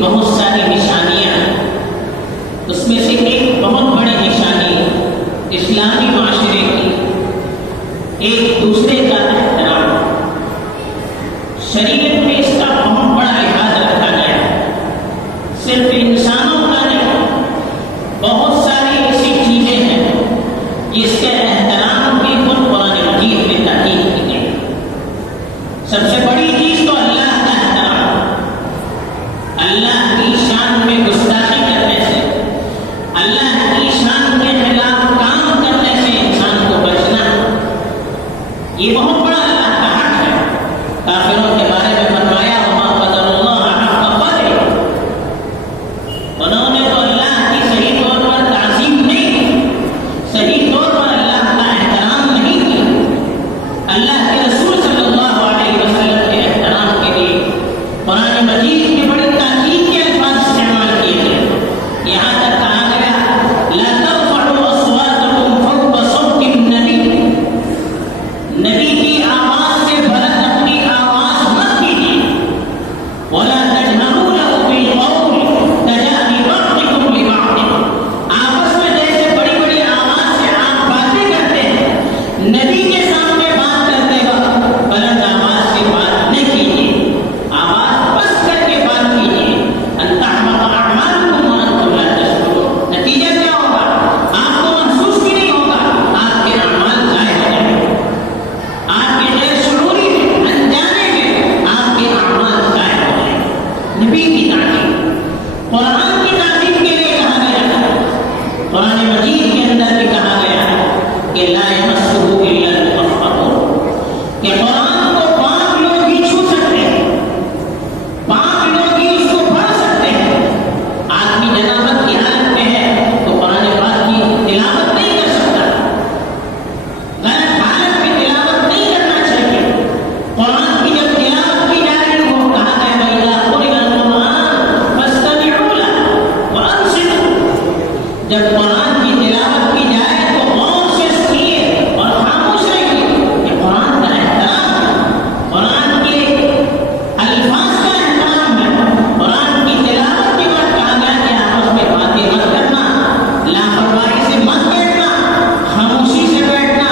بہت ساری نشانیاں، اس میں سے ایک بہت بڑی نشانی اسلامی معاشرے کی ایک دوسرے کا احترام۔ شریعت میں اس کا بہت بڑا لحاظ رکھا گیا ہے، صرف انسانوں کا نہیں، بہت ساری ایسی چیزیں ہیں جس کے احترام کی خود قرآن مجید میں تاکید کی گئی۔ سب سے بڑی چیز تو اللہ کا احترام، اللہ کی شان میں گستاخی کرنے سے، اللہ کی شان کے خلاف کام کرنے سے انسان کو بچنا، یہ بہت بڑا اللہ کا حق ہے۔ کافروں کے بارے میں فرمایا وما قدر اللہ حق قدرہ، انہوں نے تو اللہ کی صحیح طور پر تعظیم نہیں کی، صحیح طور پر اللہ کا احترام نہیں کیا۔ اللہ کے رسول صلی اللہ علیہ وسلم کے احترام کے لیے قرآن مجید میں بڑی تاکید کے الفاظ استعمال کیے گئے۔ یہاں تک کہا گیا لا ترفعوا اصواتکم فوق صوت النبی، نبی کی آواز سے بلند اپنی آواز مت کیجیے۔ ولا تجهروا له بالقول كجهر بعضكم لبعض، آپس میں جیسے بڑی بڑی آواز سے آپ باتیں کرتے ہیں، نبی کے سامنے بات کرتے وقت بلند آواز سے بات نہیں کیجیے، آواز پست کر کے بات کیجیے۔ ان تحبط اعمالکم وانتم لا تشعرون، نتیجہ کیا ہوگا؟ آپ کو محسوس بھی نہیں ہوگا، آپ کے اعمال ضائع ہو جائیں گے، آپ کے غیر شعوری میں انجانے میں آپ کے اعمال ضائع ہو جائیں گے۔ نبی کی تعظیم، قرآن کی تعظیم کے لیے کہا گیا ہے، قرآن مجید کے اندر بھی کہا گیا ہے کہ لا یمسہ الا المطہرون، کہ قرآن کو پاک لوگ ہی چھو سکتے ہیں، پاک لوگ ہی اس کو پڑھ سکتے ہیں۔ آدمی جنابت کی حالت میں ہے تو قرآن پاک کی تلاوت نہیں کر سکتا، غلط حالت میں تلاوت نہیں کرنا چاہیے۔ قرآن کی جب تلاوت کی جائے وہ کہا گیا وَإِذَا قُرِئَ الْقُرْآنُ فَاسْتَمِعُوا لَهُ وَأَنصِتُوا، جب قرآن کی تلاوت کی جائے تو غور سے سنیے اور خاموش رہیے۔ یہ قرآن کا احترام ہے، قرآن کے الفاظ کا احترام ہے۔ قرآن کی تلاوت کے وقت کہا گیا کہ آپس میں باتیں مت کرنا، لاپرواہی سے مت بیٹھنا، خاموشی سے بیٹھنا،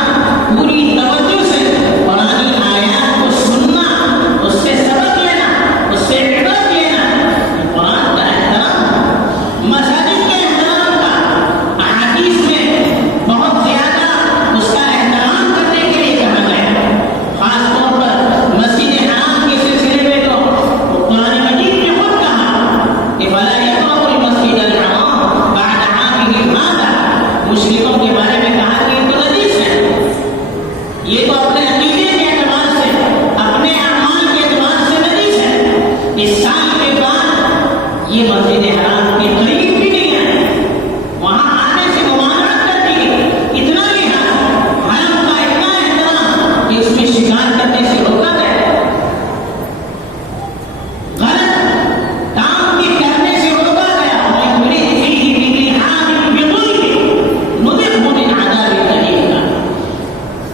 پوری توجہ سے قرآنی آیات کو سننا، اس سے سبق لینا، اس سے عبرت لینا، یہ قرآن کا احترام ہے۔ مساجد کے احترام کا احادیث میں بہت زیادہ اس کا احترام کرنے کے لیے کہا گیا ہے، خاص طور پر مسجد حرام کے سلسلے میں تو قرآن مجید نے خود کہا کہ فَلَا يَقْرَبُوا الْمَسْجِدَ الْحَرَامَ بَعْدَ عَامِهِمْ هَٰذَا، مشرکوں کے بارے میں کہا کہ یہ تو نجس ہے، یہ تو اپنے عقیدے کے اعتبار سے، اپنے اعمال کے اعتبار سے نجس ہے، اس سال کے بعد یہ مسجد حرام کے قریب بھی نہیں آئے، وہاں آنے سے ممانعت کر دی گئی۔ اتنا لحاظ، حرم کا اتنا احترام کہ اس میں شکار کرنے سے روکا گیا، غلط کام کے کرنے سے روکا گیا۔ وَمَن يُرِدْ فِيهِ بِإِلْحَادٍ بِظُلْمٍ نُذِقْهُ مِنْ عَذَابٍ أَلِيمٍ،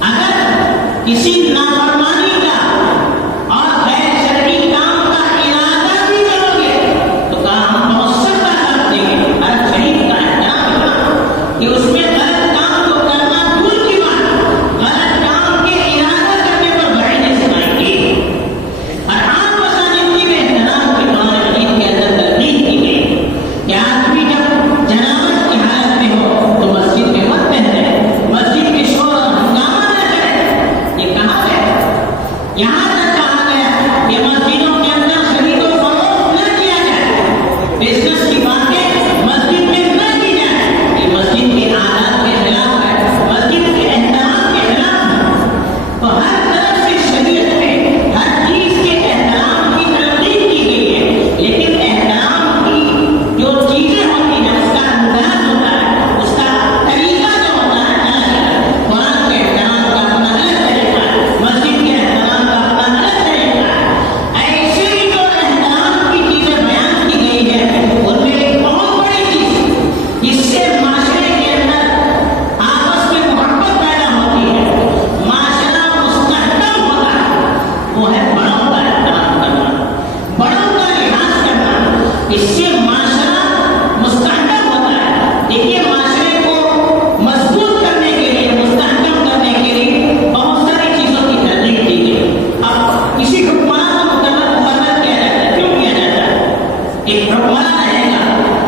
اگر کسی نافرمانی کا اور غیر شرعی کام کا ارادہ بھی کرو گے تو کہا ہم بہت سخت عذاب دیں گے۔ ہر شہید کا احترام کرنا کہ اس میں غلط کام کو کرنا دور کی بات، غلط کام کے ارادہ کرنے پر وعیدیں سنائی گئی۔ ہر عام مساجد میں احترام کی قرآن مجید کے اندر تلقین کی گئی کہ آدمی جب جنابت کی حالت میں ہو تو مسجد میں مت پہنے، مسجد کے شور اور ہنگامہ نہ کرے، یہ کہا گیا۔ یہاں تک کہا گیا کہ مسجدوں کے اندر خرید و فروخت نہ کیا جائے، بزنس کی باتیں مسجد میں نہ کی جائے، یہ مسجد کے عادات کے خلاف ہے، مسجد کے احترام کے خلاف ہے۔ تو ہر طرف سے شریعت میں ہر چیز کے احترام کی تلقین کی گئی ہے، لیکن احترام کی جو چیزیں ہوتی ہیں اس کا انداز ہوتا ہے، اس کا طریقہ جو ہوتا ہے الگ الگ۔ قرآن کے احترام کا اپنا الگ طریقہ ہے، مسجد کے احترام کا اپنا الگ طریقہ ہے۔ ایسے ہی جو احترام کی چیزیں بیان کی گئی ہے ان میں حکمران رہے گا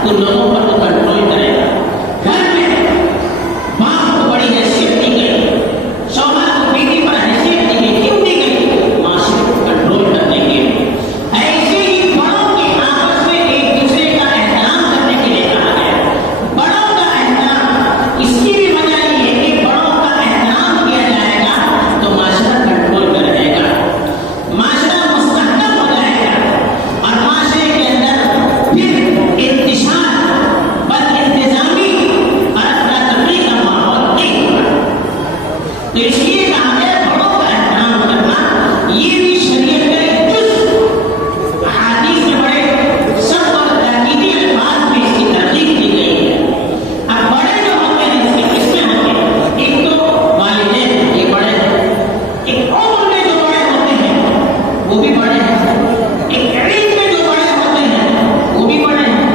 تو لوگوں پر تو کنٹرول کرے گا. گھر میں باپ کو بڑی حیثیت دی گئی, شوہر کو بیوی پر حیثیت دی گئی. کیوں دی گئی؟ معاشرے کو کنٹرول کرنے کے لیے. ایسے ہی بڑوں کے آپس میں ایک دوسرے کا احترام کرنے کے لیے کہا گیا. بڑوں کا احترام اس کی بھی وجہ یہ ہے کہ بڑوں کا احترام کیا جائے گا تو معاشرہ کنٹرول میں رہے گا, معاشرہ مستحکم ہو جائے گا, اور معاشرے کے اندر پھر انتشار, بد انتظامی اور افراتفری کا ماحول نہیں ہوگا. تو اس لیے کہا گیا بڑوں کا احترام کرنا یہ بھی شریعت کا ایک جز. احادیث میں بڑے سخت اور تاکیدی الفاظ میں اس کی ترغیب دی گئی ہے. اب بڑے جو ہوتے ہیں اس کی قسمیں ہوتی ہیں. ایک تو والدین, یہ بڑے ہیں. ایک عمر میں جو بڑے ہوتے ہیں وہ بھی بڑے ہیں. ایک علم میں جو بڑے ہوتے ہیں وہ بھی بڑے ہیں.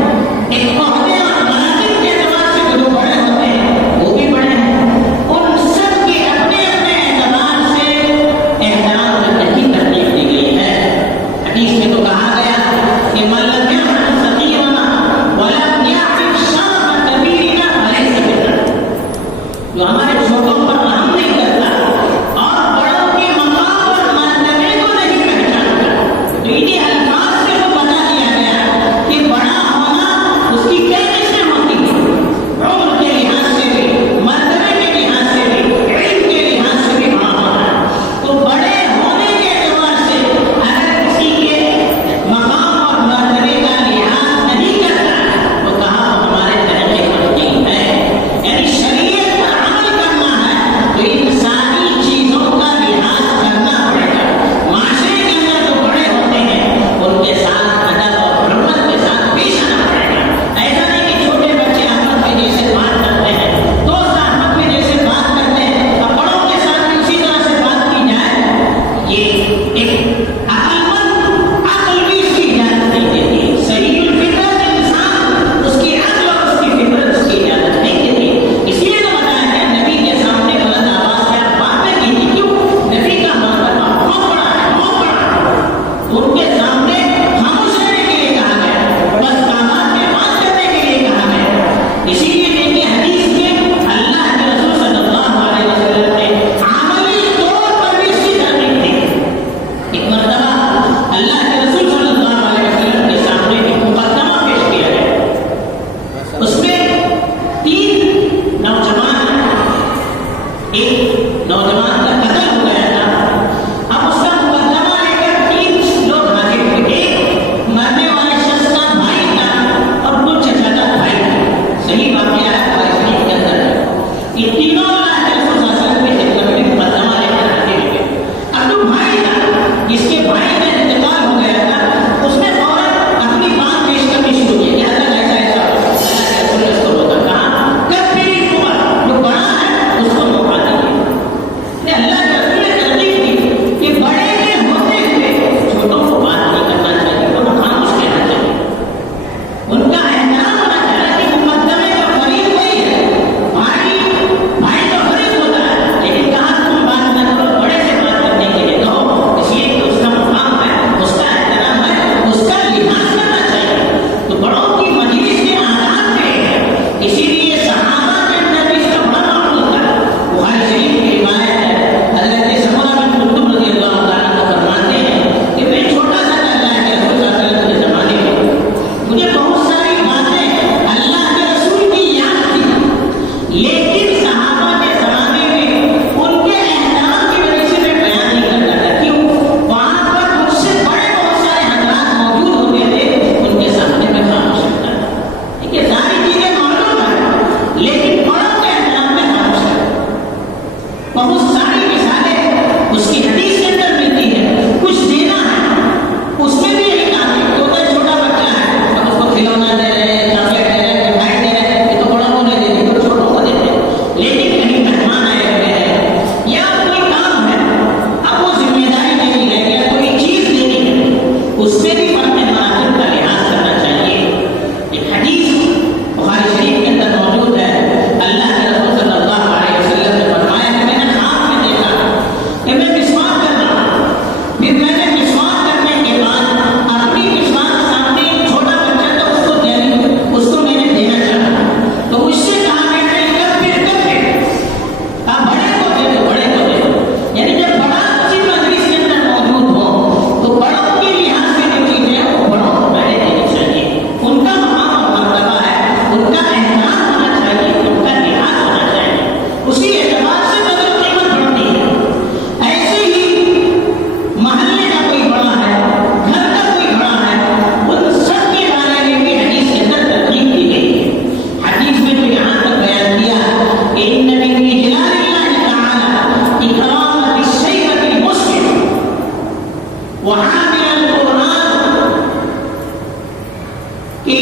کہ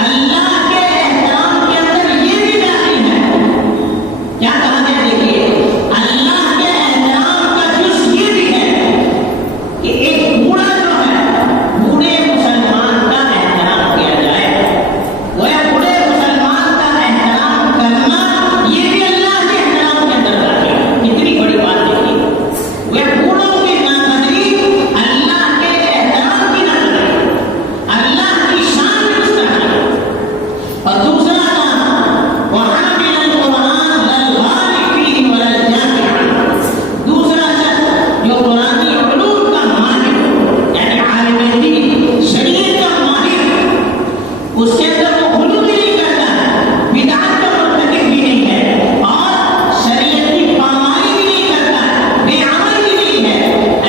اللہ کے احترام کے اندر یہ بھی داخل ہے. کیا کہا گیا؟ دیکھیے اللہ کے احترام کا جز یہ بھی ہے کہ ایک بوڑھا جو ہے بوڑھے مسلمان کا احترام کیا جائے. وہ بوڑھے مسلمان کا احترام کرنا یہ بھی اللہ کے احترام کے اندر داخل ہے. کتنی بڑی بات دیکھیے. وہ بوڑھوں کی ناقدری اللہ کے احترام کی ناقدری، اللہ کی شان میں مستحق ہے. اور دوسرا کام وحامل القرآن للغالب فیہ وللجامع، دوسرا شخص جو قرآنی علوم کا ماہر یعنی عالم دین شریعت کا ماہر، اس کے اندر وہ غلو بھی نہیں کرتا ہے، بدعت کا مرتکب بھی نہیں ہے، اور شریعت کی پامالی بھی نہیں کرتا ہے، بے عمل بھی نہیں ہے.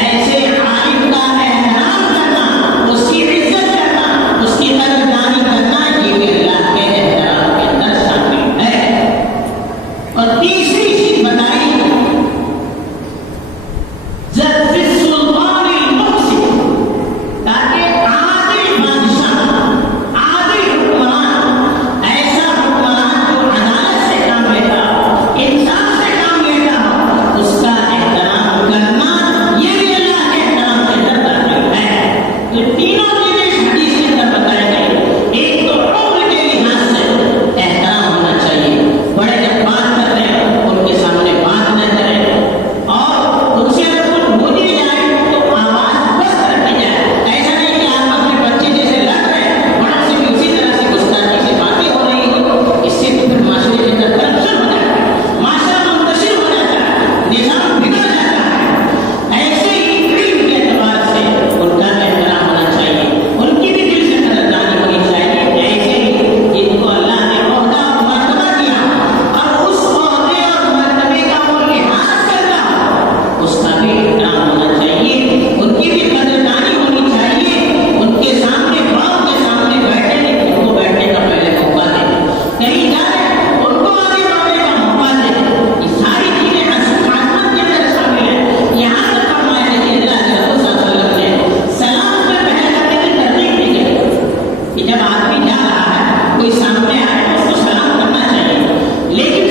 ایسے عالم کا احترام کرنا، اس کی عزت کرنا، اس کی قدردانی کرنا، یہ بھی اللہ کے احترام کے اندر شامل ہے. اور تیسری چیز بتائی ضبط السلطان المقسط، تاکہ عادل بادشاہ، عادل حکمران، ایسا حکمران جو عدالت سے کام لیتا ہو، انصاف سے کام لیتا ہو، اس کا احترام کرنا یہ بھی اللہ کے احترام کے اندر داخل ہے. تو تینوں چیزیں اس حدیث کے اندر بتائی گئی. ایک تو عمر کے لحاظ سے احترام ہونا چاہیے. بڑے جب بات کرتے ہیں ان کے سامنے بات نہ کریں، اور ان سے اگر کچھ بولی جائے تو آواز بست رکھی جائے. ایسا نہیں کہ آپس میں بچے جیسے لڑ رہے ہیں، بڑوں سے بھی اسی طرح سے گستاخی سے باتیں ہو رہی ہوں. اس سے تو پھر معاشرے کے اندر کرپشن ہو جاتا ہے، معاشرہ منتشر ہو جاتا ہے، نظام بگڑ جاتا ہے. ایسے ہی علم کے اعتبار سے ان کا احترام ہونا چاہیے، ان کی بھی دل سے قدردانی ہونی چاہیے. ایسے ہی جن کو اللہ نے عہدہ اور مرتبہ دیا اور اس عہدے اور مرتبے کا وہ لحاظ کرتا ہو، اس کا بھی احترام ہونا چاہیے، ان کی بھی قدردانی ہونی چاہیے. ان کے سامنے باپ کے سامنے بیٹھے نہیں، ان کو بیٹھنے کا پہلے موقع دیں. کہیں جائے ان کو آگے بڑھنے کا موقع دیں. یہ ساری چیزیں عظمت کے اندر شامل ہیں. یہاں تک فرمایا ہے کہ اللہ کے رسول صلی اللہ علیہ وسلم نے سلام میں پہلے کرنے کی ترغیب دی ہے کہ جب آدمی جا رہا ہے کوئی سامنے آئے تو اس کو سلام کرنا چاہیے. لیکن